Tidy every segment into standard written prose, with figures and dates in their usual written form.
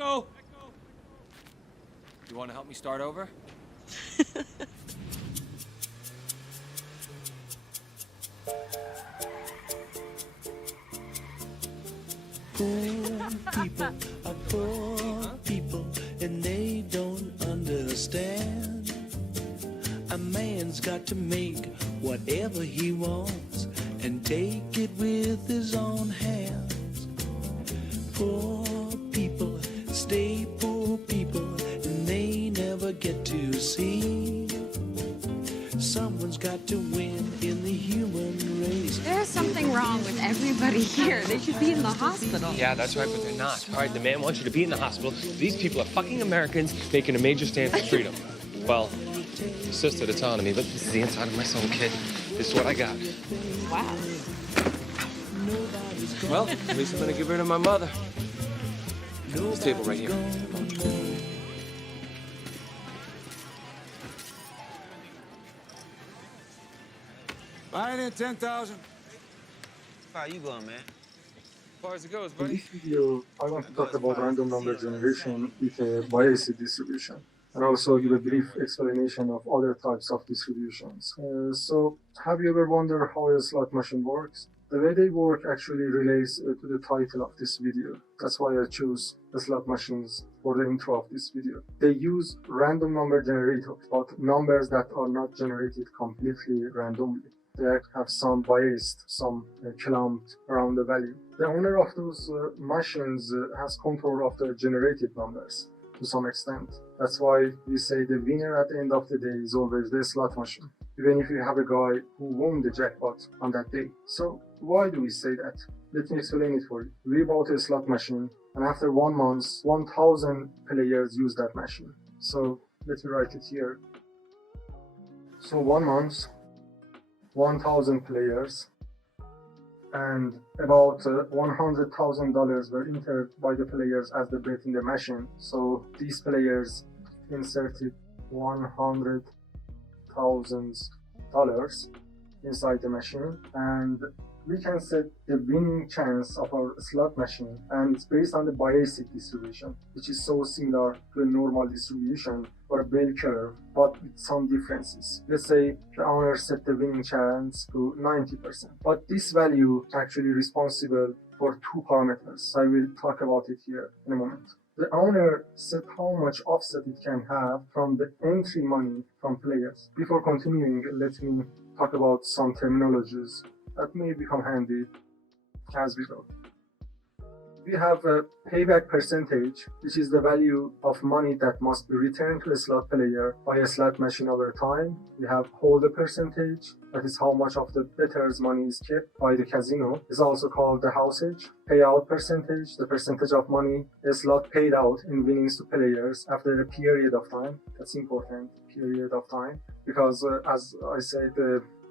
Echo! You want to help me start over? Poor people are poor people, and they don't understand. A man's got to make whatever he wants and take it with his own hands. Poor people stay poor people, and they never get to see. Someone's got to win in the human race. There's something wrong with everybody here. They should be in the hospital. Yeah, that's right, but they're not. All right, the man wants you to be in the hospital. These people are fucking Americans making a major stand for freedom. Well, assisted autonomy, but this is the inside of my soul, kid. This is what I got. Wow. Well, at least I'm gonna give her to my mother. This table right here. Buying in 10,000. How you going, man? As far as it goes, In buddy. this video, I want to talk about random number generation with a biased distribution, and also give a brief explanation of other types of distributions. So, have you ever wondered how a slot machine works? The way they work actually relates to the title of this video. That's why I chose the slot machines for the intro of this video. They use random number generators, but numbers that are not generated completely randomly. They have some biased, some clumped around the value. The owner of those machines has control of the generated numbers to some extent. That's why we say the winner at the end of the day is always the slot machine, even if you have a guy who won the jackpot on that day. So why do we say that? Let me explain it for you. We bought a slot machine, and after 1 month, 1,000 players used that machine. So let me write it here. So 1 month, 1,000 players, and about $100,000 were entered by the players as the bet in the machine. So these players inserted $100,000 inside the machine, and we can set the winning chance of our slot machine, and it's based on the Bayesian distribution, which is so similar to a normal distribution or a bell curve, but with some differences. Let's say the owner set the winning chance to 90%, but this value is actually responsible for two parameters. I will talk about it here in a moment. The owner set how much offset it can have from the entry money from players. Before continuing, let me talk about some terminologies that may become handy as we go. We have a payback percentage, which is the value of money that must be returned to a slot player by a slot machine over time. We have holder percentage, that is how much of the bettor's money is kept by the casino. It's also called the housage. Payout percentage, the percentage of money a slot paid out in winnings to players after a period of time. That's important, period of time, because as I said,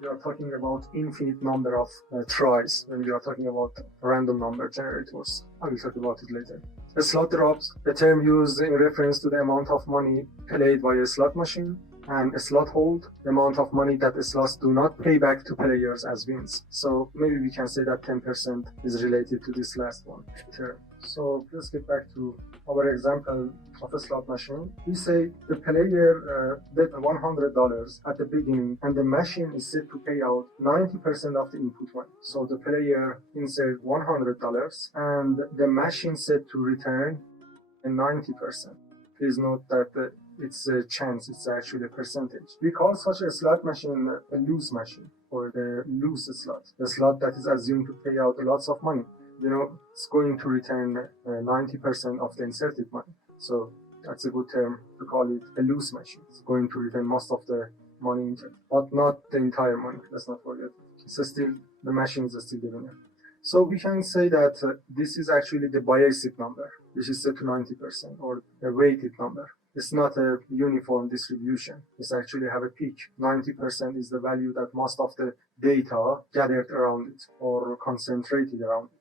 we are talking about infinite number of tries when we are talking about random number generators. I will talk about it later. A slot drops, a term used in reference to the amount of money played by a slot machine, and a slot hold, the amount of money that the slots do not pay back to players as wins. So maybe we can say that 10% is related to this last one term. So let's get back to our example of a slot machine. We say the player bet $100 at the beginning, and the machine is set to pay out 90% of the input money. So the player inserts $100, and the machine set to return 90%. Please note that it's a chance, it's actually a percentage. We call such a slot machine a loose machine, or the loose slot, the slot that is assumed to pay out lots of money. You know, it's going to return 90% of the inserted money. So that's a good term to call it a loose machine. It's going to return most of the money injected, but not the entire money. Let's not forget. So still, the machine is still the winner. So we can say that this is actually the Bayesian number, which is set to 90%, or a weighted number. It's not a uniform distribution. It's actually have a peak. 90% is the value that most of the data gathered around it or concentrated around it.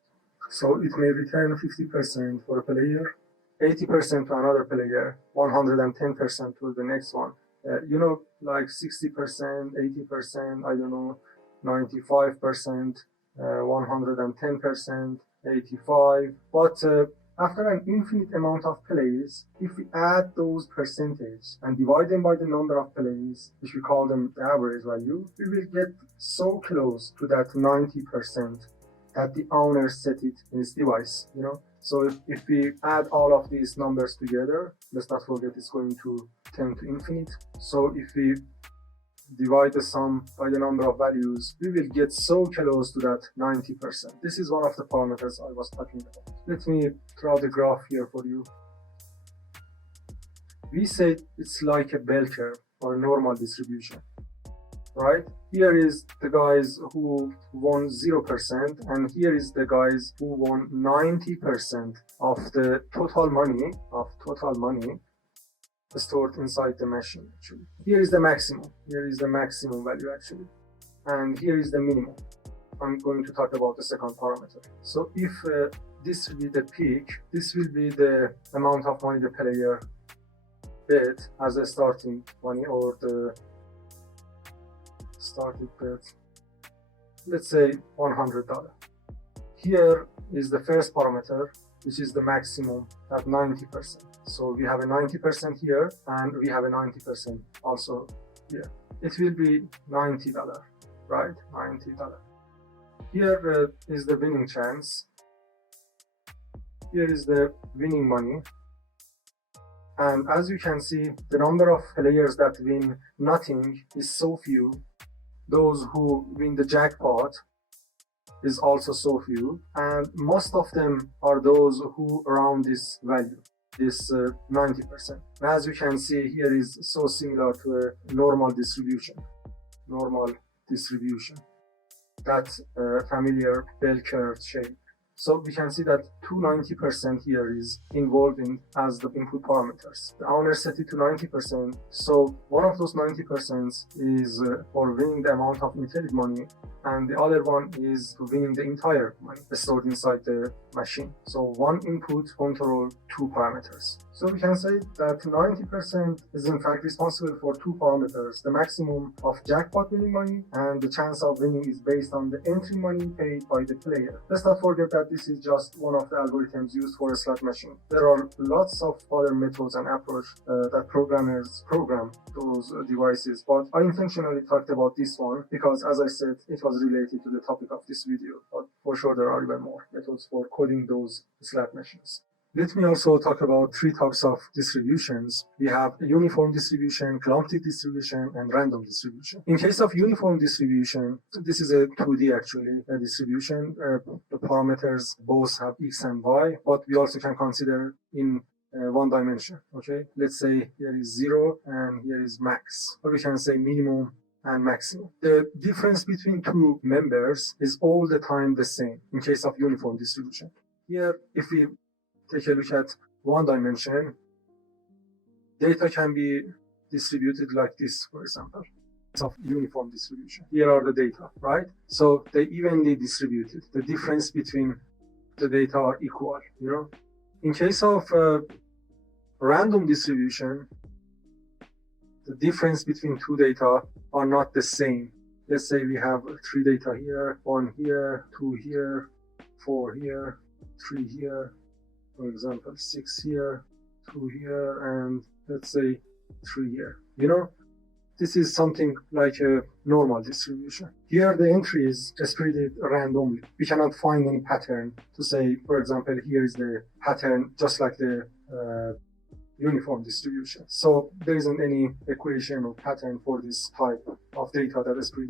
So it may return 50% for a player, 80% to another player, 110% to the next one. Like 60%, 80%, I don't know, 95%, 110%, 85%. But After an infinite amount of plays, if we add those percentage and divide them by the number of plays, which we call them the average value, we will get so close to that 90% that the owner set it in his device, you know. So if we add all of these numbers together, let's not forget it's going to tend to infinite. So if we divide the sum by the number of values, we will get so close to that 90%. This is one of the parameters I was talking about. Let me draw the graph here for you. We said it's like a bell curve or a normal distribution, right? Here is the guys who won 0%, and here is the guys who won 90% of the total money stored inside the machine. Actually, here is the maximum. Here is the maximum value actually, and here is the minimum. I'm going to talk about the second parameter. So if this will be the peak, this will be the amount of money the player bet as a starting money, or the started bet, let's say $100. Here is the first parameter, which is the maximum at 90%. So we have a 90% here, and we have a 90% also here. It will be $90, right? $90. Here is the winning chance. Here is the winning money. And as you can see, the number of players that win nothing is so few. Those who win the jackpot is also so few, and most of them are those who around this value, this 90%. As you can see, here is so similar to a normal distribution. That familiar bell curve shape. So we can see that 290% here is involved in as the input parameters. The owner set it to 90%. So one of those 90% is for winning the amount of intelligent money, and the other one is winning the entire money stored inside the machine. So one input control two parameters. So we can say that 90% is in fact responsible for two parameters. The maximum of jackpot winning money, and the chance of winning is based on the entry money paid by the player. Let's not forget that this is just one of the algorithms used for a slot machine. There are lots of other methods and approaches that programmers program those devices, but I intentionally talked about this one because, as I said, it was related to the topic of this video. But for sure there are even more methods for coding those slot machines. Let me also talk about three types of distributions. We have a uniform distribution, clumped distribution, and random distribution. In case of uniform distribution, this is a 2D actually, a distribution. The parameters both have x and y, but we also can consider in one dimension, okay? Let's say here is 0 and here is max, or we can say minimum and maximum. The difference between two members is all the time the same in case of uniform distribution. Here, if we take a look at one dimension, data can be distributed like this, for example. It's of uniform distribution. Here are the data, right? So they evenly distributed. The difference between the data are equal, you know? In case of random distribution, the difference between two data are not the same. Let's say we have 3 data here, 1 here, 2 here, 4 here, 3 here, for example, 6 here, 2 here, and let's say 3 here. You know, this is something like a normal distribution. Here the entry is spread randomly. We cannot find any pattern to say, for example, here is the pattern just like the uniform distribution. So there isn't any equation or pattern for this type of data that is spread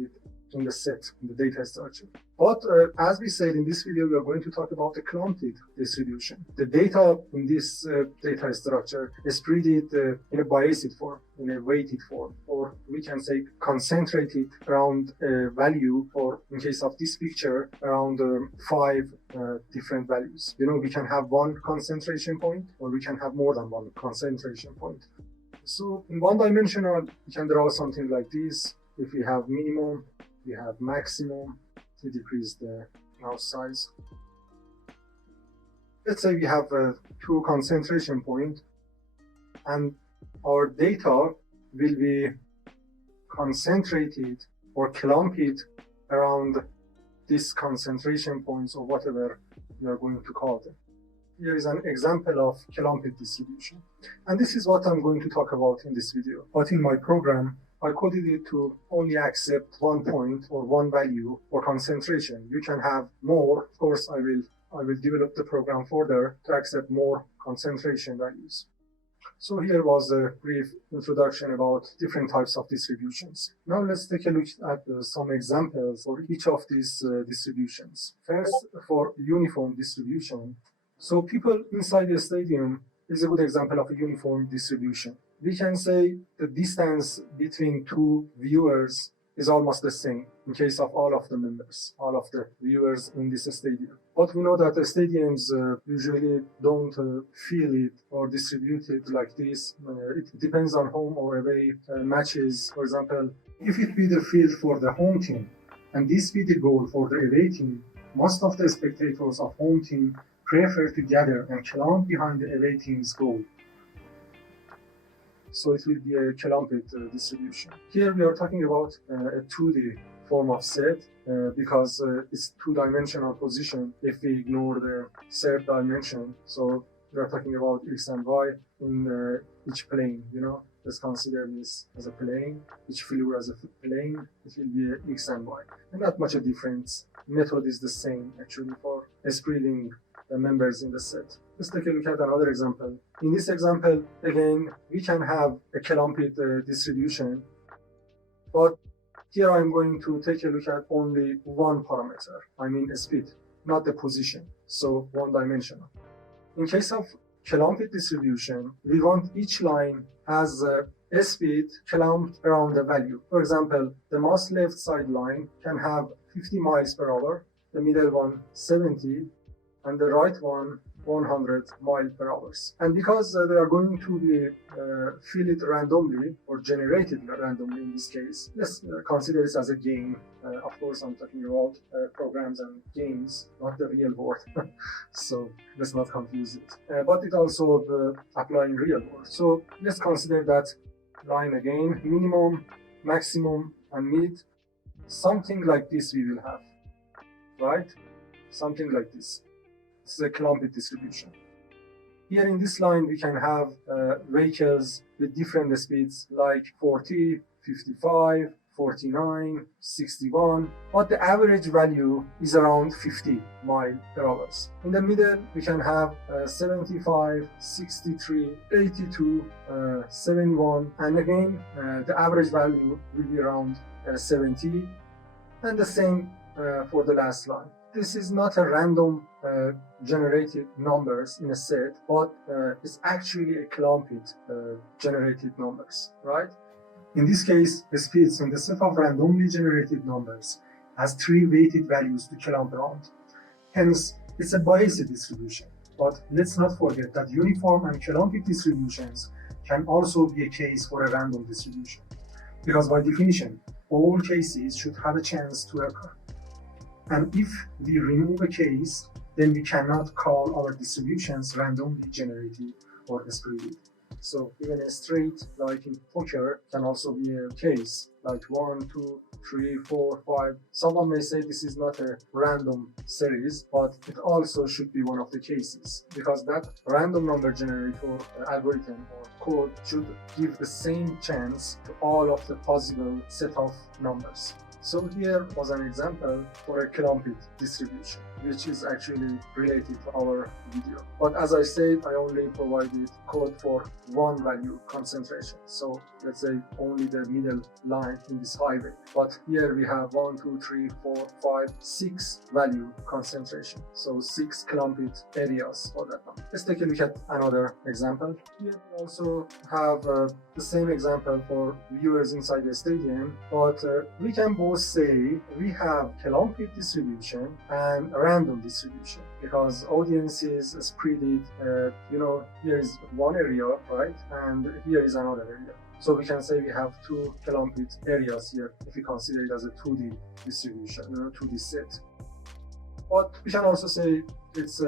in the set, in the data structure. But as we said in this video, we are going to talk about the clumped distribution. The data in this data structure is spread in a biased form, in a weighted form, or we can say concentrated around a value, or in case of this picture, around 5 different values. You know, we can have one concentration point, or we can have more than one concentration point. So in one dimensional, we can draw something like this. If we have minimum, we have maximum, to decrease the mouse size. Let's say we have 2 concentration points, and our data will be concentrated or clumped around these concentration points, or whatever we are going to call them. here is an example of clumped distribution. And this is what I'm going to talk about in this video. But in my program, I coded it to only accept 1 point or 1 value for concentration. You can have more. Of course, I will develop the program further to accept more concentration values. So here was a brief introduction about different types of distributions. Now let's take a look at some examples for each of these distributions. First, for uniform distribution. So people inside the stadium is a good example of a uniform distribution. We can say the distance between two viewers is almost the same in case of all of the members, all of the viewers in this stadium. But we know that the stadiums usually don't feel it or distribute it like this. It depends on home or away matches. For example, if it be the field for the home team and this be the goal for the away team, most of the spectators of home team prefer to gather and clump behind the away team's goal. So it will be a clumped distribution. Here we are talking about a 2D form of set because it's two-dimensional position if we ignore the third dimension. So we are talking about x and y in each plane, you know. Let's consider this as a plane, each floor as a plane, it will be x and y. And not much a difference. Method is the same actually for spreading the members in the set. Let's take a look at another example. In this example, again, we can have a clumped distribution, but here I'm going to take a look at only one parameter, I mean speed, not the position, so one-dimensional. In case of clumped distribution, we want each line has a speed clumped around the value. For example, the most left side line can have 50 miles per hour, the middle one 70, and the right one 100 miles per hour. And because they are going to be filled randomly or generated randomly in this case, let's consider this as a game. Of course, I'm talking about programs and games, not the real world. So let's not confuse it. But it also applies in real world. So let's consider that line again, minimum, maximum, and mid. Something like this we will have, right? Something like this. This is a clumped distribution. Here in this line, we can have vehicles with different speeds like 40, 55, 49, 61, but the average value is around 50 miles per hour. In the middle, we can have 75, 63, 82, 71, and again, the average value will be around 70, and the same for the last line. This is not a random generated numbers in a set, but it's actually a clumped generated numbers, right? In this case, the speeds in the set of randomly generated numbers has 3 weighted values to clump around. Hence, it's a biased distribution. But let's not forget that uniform and clumped distributions can also be a case for a random distribution. Because by definition, all cases should have a chance to occur. And if we remove a case, then we cannot call our distributions randomly generated or spread. So even a straight, like in poker, can also be a case, like 1, 2, 3, 4, 5. Someone may say this is not a random series, but it also should be one of the cases, because that random number generator algorithm or code should give the same chance to all of the possible set of numbers. So here was an example for a clumped distribution, which is actually related to our video. But as I said, I only provided code for one value concentration. So let's say only the middle line in this highway. But here we have 1, 2, 3, 4, 5, 6 value concentration. So 6 clumped areas for that one. Let's take a look at another example. Here we also have the same example for viewers inside the stadium, but we can both say we have clumped distribution and random distribution, because audiences spread it, here is one area, right, and here is another area. So we can say we have 2 clumped areas here if we consider it as a 2D distribution, 2D set. But we can also say it's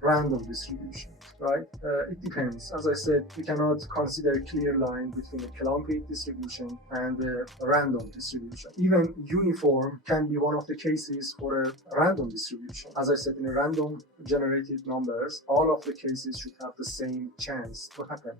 random distribution, right? It depends. As I said, we cannot consider a clear line between a clumped distribution and a random distribution. Even uniform can be one of the cases for a random distribution. As I said, in a random generated numbers, all of the cases should have the same chance to happen.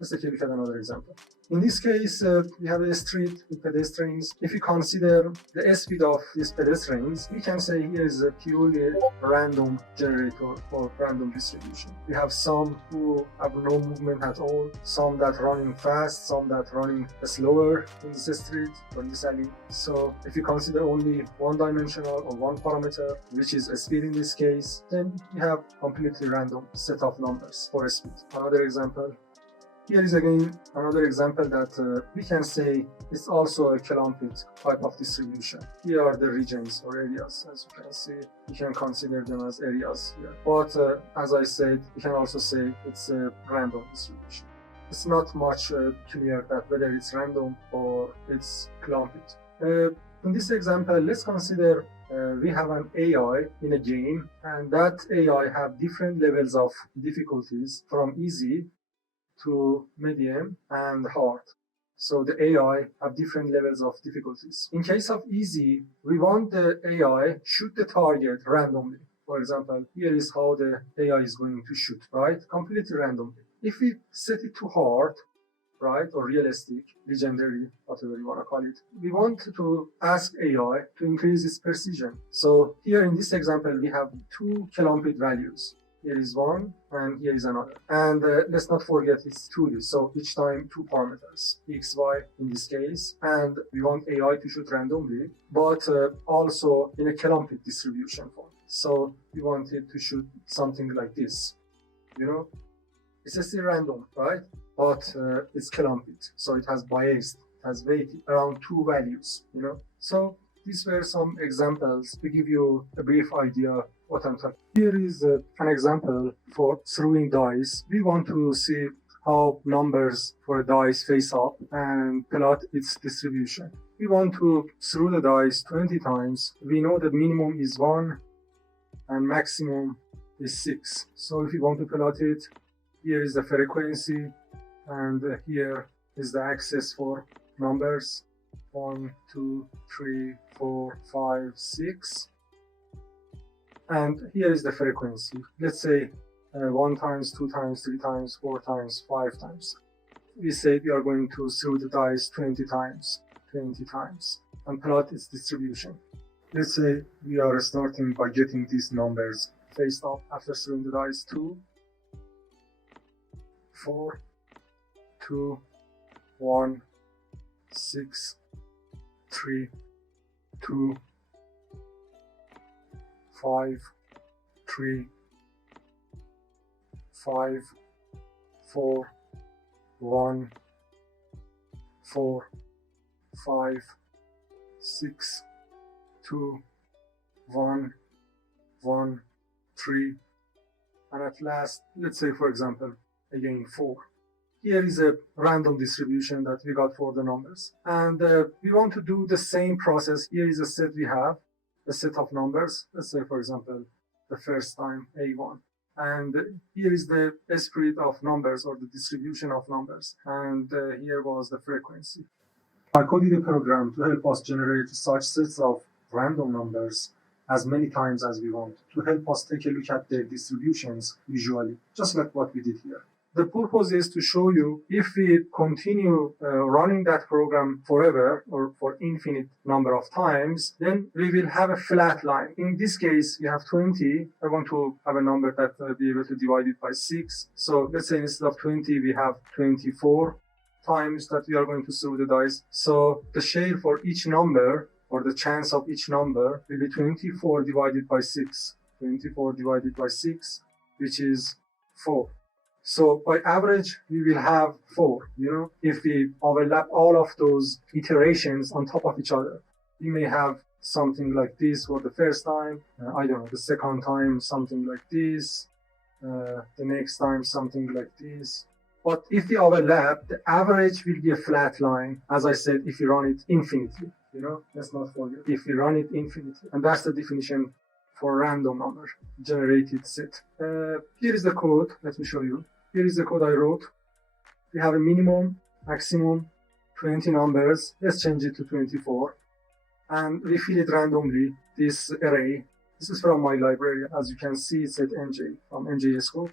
Let's take a look at another example. In this case, we have a street with pedestrians. If we consider the speed of these pedestrians, we can say here is a purely random generator or random distribution. We have some who have no movement at all, some that running fast, some that running slower in this street or in this alley. So if you consider only one-dimensional or one parameter, which is a speed in this case, then we have completely random set of numbers for a speed. Another example. Here is again another example that we can say is also a clumped type of distribution. Here are the regions or areas. As you can see, you can consider them as areas here. But as I said, you can also say it's a random distribution. It's not much clear that whether it's random or it's clumped. In this example, let's consider we have an AI in a game, and that AI have different levels of difficulties from easy to medium and hard. So the AI have different levels of difficulties. In case of easy, we want the AI shoot the target randomly. For example, here is how the AI is going to shoot, right? Completely randomly. If we set it to hard, right, or realistic, legendary, whatever you want to call it, we want to ask AI to increase its precision. So here in this example, we have two clumped values. Here is one, and here is another. And let's not forget it's 2D, so each time two parameters, x, y in this case, and we want AI to shoot randomly, but also in a clumped distribution form. So we want it to shoot something like this, you know? It's still random, right? But it's clumped, so it has biased, it has weighted around two values, you know? So these were some examples to give you a brief idea what I'm talking. Here is an example for throwing dice. We want to see how numbers for a dice face up and plot its distribution. We want to throw the dice 20 times. We know that minimum is 1 and maximum is 6. So if you want to plot it, here is the frequency and here is the axis for numbers 1, 2, 3, 4, 5, 6. And here is the frequency. Let's say 1 times, 2 times, 3 times, 4 times, 5 times. We say we are going to throw the dice 20 times, and plot its distribution. Let's say we are starting by getting these numbers faced up after throwing the dice 2, 4, 2, 1, 6, 3, 2, 5, 3, 5, 4, 1, 4, 5, 6, 2, 1, 1, 3, and at last, let's say for example, again 4. Here is a random distribution that we got for the numbers. And we want to do the same process. Here is a set we have, a set of numbers. Let's say, for example, the first time A1. And here is the spread of numbers or the distribution of numbers. And here was the frequency. I coded a program to help us generate such sets of random numbers as many times as we want, to help us take a look at their distributions visually, just like what we did here. The purpose is to show you if we continue running that program forever or for infinite number of times, then we will have a flat line. In this case, we have 20. I want to have a number that will be able to divide it by 6. So let's say instead of 20, we have 24 times that we are going to throw the dice. So the share for each number, or the chance of each number, will be 24 divided by 6. 24 divided by 6, which is 4. So by average, we will have 4, you know, if we overlap all of those iterations on top of each other. We may have something like this for the first time, I don't know, the second time something like this, the next time something like this. But if we overlap, the average will be a flat line, as I said, if you run it infinitely, you know, let's not forget, if you run it infinitely. And that's the definition for random number generated set. Here is the code. Let me show you. Here is the code I wrote. We have a minimum, maximum, 20 numbers. Let's change it to 24. And we fill it randomly, this array. This is from my library. As you can see, it's at NJ, from interscope,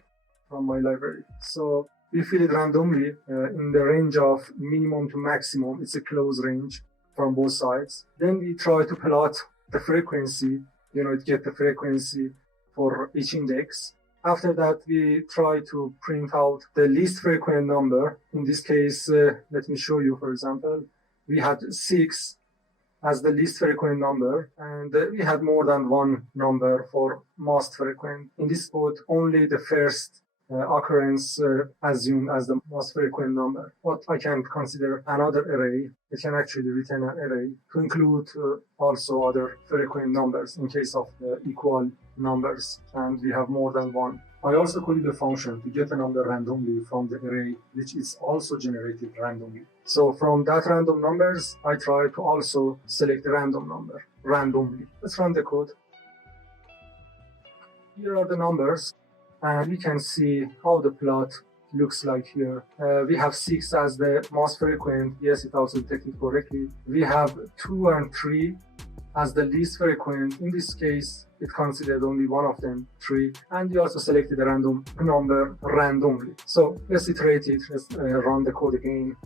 from my library. So we fill it randomly in the range of minimum to maximum. It's a close range from both sides. Then we try to plot the frequency, it gets the frequency for each index. After that, we try to print out the least frequent number. In this case, let me show you, for example, we had 6 as the least frequent number, and we had more than one number for most frequent. In this code, only the first occurrence assumed as the most frequent number. But I can consider another array. It can actually return an array to include also other frequent numbers in case of equal numbers, and we have more than one. I also coded a function to get a number randomly from the array, which is also generated randomly. So from that random numbers, I try to also select a random number randomly. Let's run the code. Here are the numbers, and we can see how the plot looks like here. We have 6 as the most frequent. Yes, it also detected correctly. We have 2 and 3 as the least frequent. In this case, it considered only one of them, 3, and we also selected a random number randomly. So let's iterate it. Let's run the code again.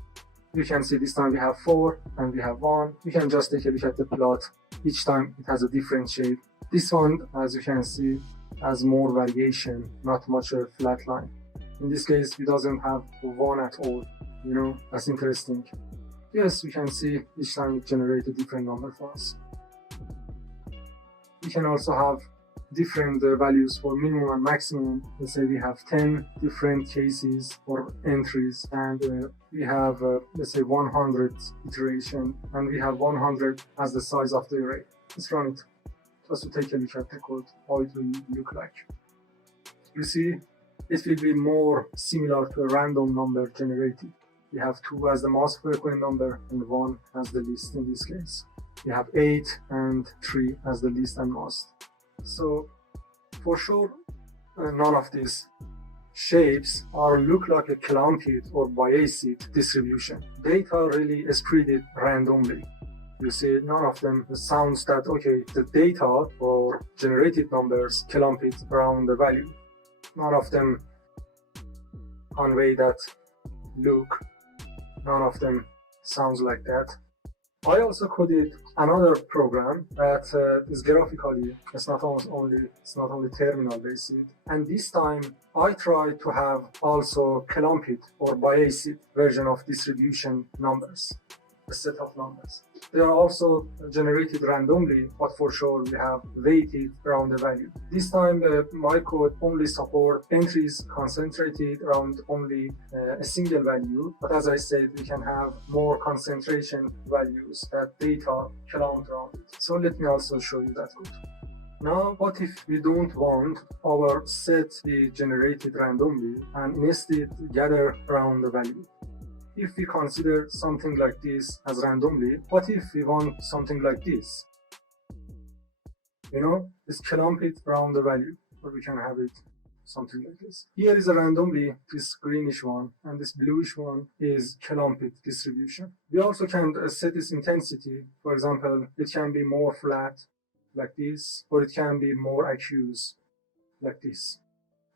You can see this time we have 4 and we have 1. You can just take a look at the plot. Each time it has a different shape. This one, as you can see, has more variation, not much a flat line. In this case, it doesn't have 1 at all. That's interesting. Yes, we can see each time it generates a different number for us. We can also have different values for minimum and maximum. Let's say we have 10 different cases for entries, and we have, let's say, 100 iteration, and we have 100 as the size of the array. Let's run it just to take a look at the code, how it will look like. You see, it will be more similar to a random number generated. We have 2 as the most frequent number and 1 as the least in this case. We have 8 and 3 as the least and most. So for sure, none of these shapes look like a clumped or biased distribution. Data really is spread randomly. You see, none of them sounds that, okay, the data or generated numbers clumped around the value. None of them convey that look. None of them sounds like that. I also coded another program that is graphically, it's not only terminal based, and this time I try to have also clumped or biased version of distribution numbers, a set of numbers. They are also generated randomly, but for sure we have weighted around the value. This time my code only supports entries concentrated around only a single value, but as I said, we can have more concentration values that data clumped around it. So let me also show you that code. Now, what if we don't want our set to be generated randomly and instead gather around the value? If we consider something like this as randomly, what if we want something like this? It's clumped around the value, or we can have it something like this. Here is a randomly, this greenish one, and this bluish one is clumped distribution. We also can set its intensity. For example, it can be more flat, like this, or it can be more accused, like this.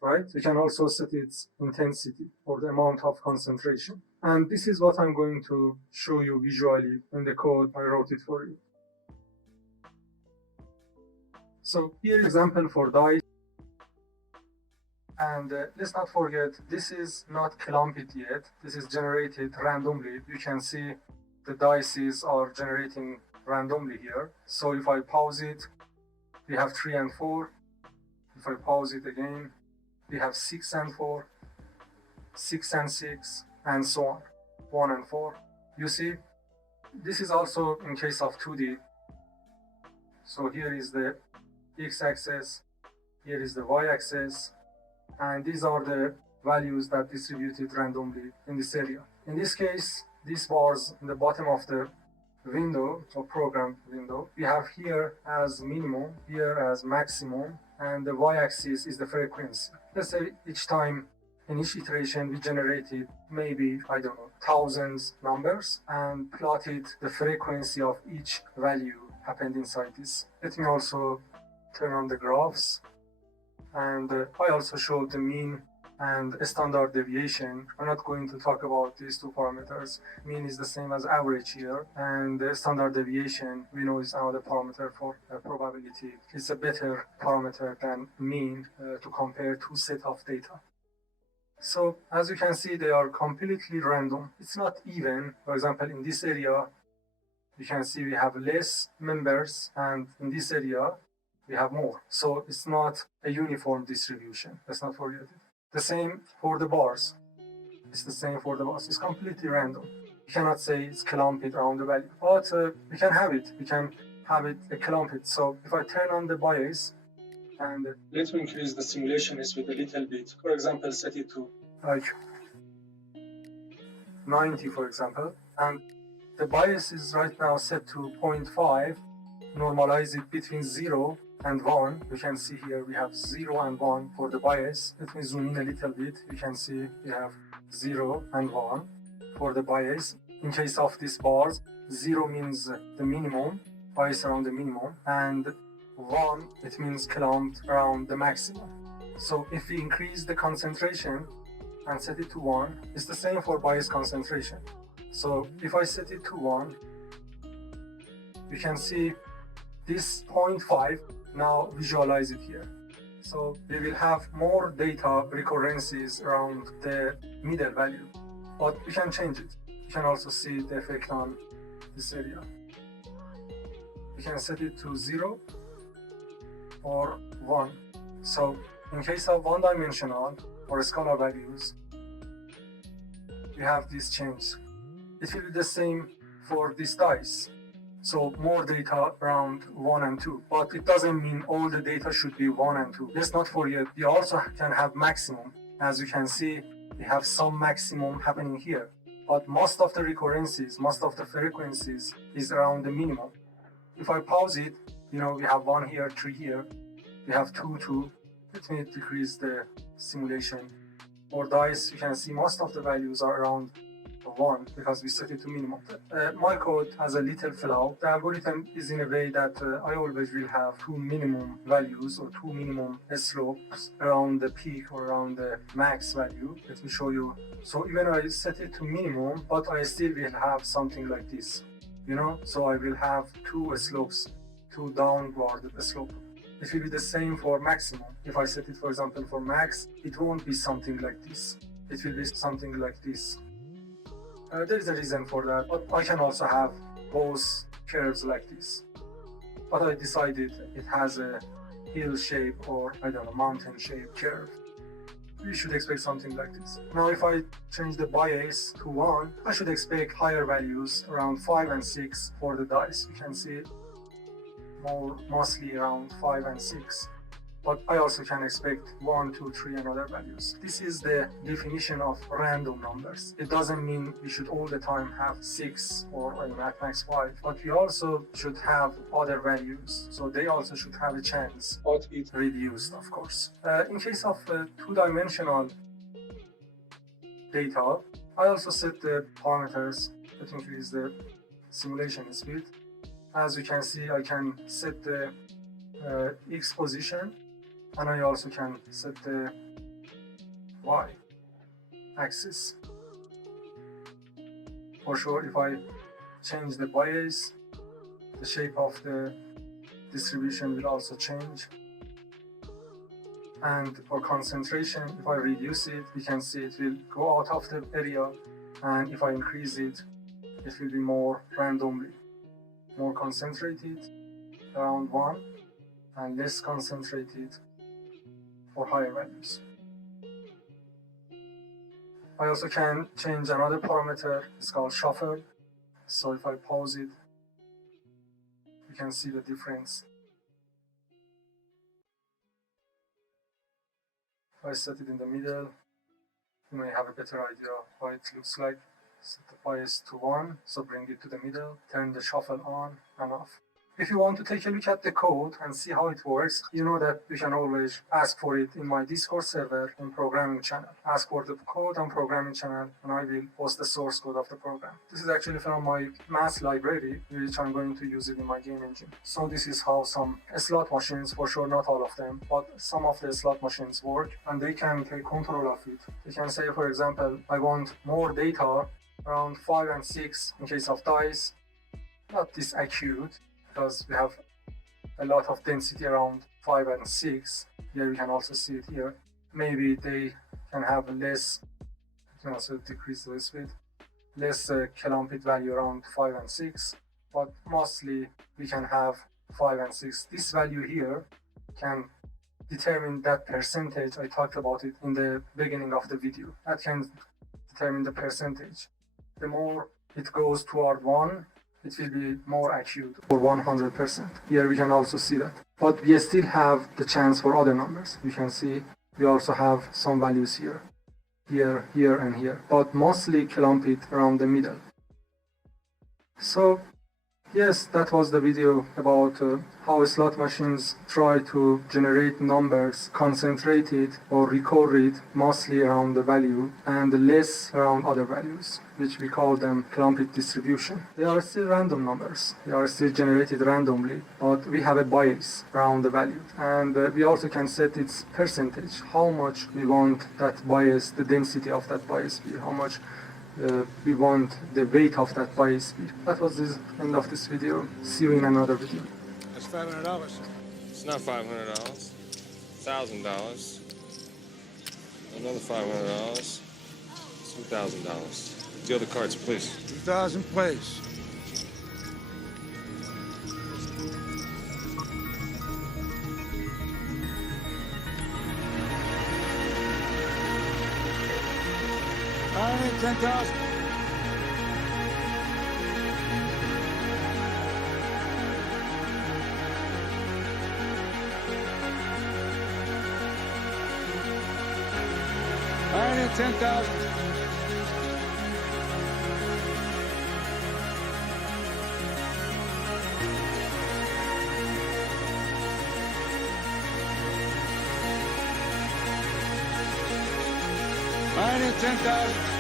Right? We can also set its intensity or the amount of concentration. And this is what I'm going to show you visually in the code I wrote it for you. So here is an example for dice. And let's not forget, this is not clumped yet. This is generated randomly. You can see the dices are generating randomly here. So if I pause it, we have 3 and 4. If I pause it again, we have 6 and 4, 6 and 6, and so on, 1 and 4. You see, this is also in case of 2D. So here is the x-axis, here is the y-axis, and these are the values that distributed randomly in this area. In this case, these bars in the bottom of the window or program window, we have here as minimum, here as maximum, and the y-axis is the frequency. Let's say each time in each iteration we generated maybe, I don't know, thousands numbers and plotted the frequency of each value happened inside this. Let me also turn on the graphs, and I also showed the mean and standard deviation. I'm not going to talk about these two parameters. Mean is the same as average here, and the standard deviation we know is another parameter for probability. It's a better parameter than mean to compare two sets of data. So as you can see, they are completely random. It's not even. For example, in this area, you can see we have less members, and in this area, we have more. So it's not a uniform distribution. Let's not forget it. The same for the bars. It's the same for the bars. It's completely random. You cannot say it's clumped around the value, but we can have it. We can have it clumped. So if I turn on the bias and let me increase the simulation speed a little bit. For example, set it to like 90, for example, and the bias is right now set to 0.5. Normalize it between 0 and 1. You can see here we have 0 and 1 for the bias. Let me zoom in a little bit. You can see we have 0 and 1 for the bias. In case of these bars, 0 means the minimum, bias around the minimum, and 1, it means clumped around the maximum. So if we increase the concentration and set it to 1, it's the same for bias concentration. So if I set it to 1, you can see this 0.5, now visualize it here. So we will have more data recurrences around the middle value, but we can change it. You can also see the effect on this area. You can set it to 0 or 1. So in case of one-dimensional or scalar values, we have this change. It will be the same for this dice. So more data around 1 and 2, but it doesn't mean all the data should be 1 and 2. Let's not forget, we also can have maximum. As you can see, we have some maximum happening here, but most of the recurrences, most of the frequencies is around the minimum. If I pause it, we have 1 here, 3 here, we have 2, 2. Let me decrease the simulation. For dice, you can see most of the values are around 1 because we set it to minimum. My code has a little flaw. The algorithm is in a way that I always will have 2 minimum values or 2 minimum slopes around the peak or around the max value. Let me show you. So even I set it to minimum, but I still will have something like this. So I will have 2 slopes, 2 downward slope. It will be the same for maximum. If I set it, for example, for max, it won't be something like this. It will be something like this. There is a reason for that, but I can also have both curves like this. But I decided it has a hill shape or, I don't know, mountain shape curve. We should expect something like this. Now if I change the bias to 1, I should expect higher values around 5 and 6 for the dice. You can see mostly around 5 and 6. But I also can expect 1, 2, 3 and other values. This is the definition of random numbers. It doesn't mean we should all the time have 6 or at max 5, but we also should have other values. So they also should have a chance, but it's reduced, of course. In case of two-dimensional data, I also set the parameters that increase the simulation speed. As you can see, I can set the X position, and I also can set the Y axis. For sure, if I change the bias, the shape of the distribution will also change. And for concentration, if I reduce it, we can see it will go out of the area, and if I increase it, it will be more randomly, more concentrated around 1, and less concentrated for higher values. I also can change another parameter, it's called shuffle. So if I pause it, you can see the difference. If I set it in the middle, you may have a better idea of how it looks like. set the bias to 1, so bring it to the middle, turn the shuffle on and off. If you want to take a look at the code and see how it works, you know that you can always ask for it in my Discord server in programming channel. Ask for the code on programming channel and I will post the source code of the program. This is actually from my math library, which I'm going to use it in my game engine. So this is how some slot machines, for sure not all of them, but some of the slot machines work and they can take control of it. You can say, for example, I want more data around 5 and 6 in case of dice, not this acute, because we have a lot of density around 5 and 6. Here we can also see it here. Maybe they can have less, you can also decrease the speed, less clumped value around 5 and 6, but mostly we can have 5 and 6. This value here can determine that percentage. I talked about it in the beginning of the video. That can determine the percentage. The more it goes toward 1, it will be more acute for 100%. Here we can also see that. But we still have the chance for other numbers. You can see we also have some values here, here, and here. But mostly clumped around the middle. So yes, that was the video about how slot machines try to generate numbers concentrated or recorded mostly around the value and less around other values, which we call them clumped distribution. They are still random numbers. They are still generated randomly, but we have a bias around the value. And we also can set its percentage, how much we want that bias, the density of that bias be, how much we want the weight of that bias be. That was the end of this video. See you in another video. That's $500. It's not $500. $1,000. Another $500. $2,000. The other cards, please. 2,000, please. I need 10,000. I need 10,000. I need 10,000.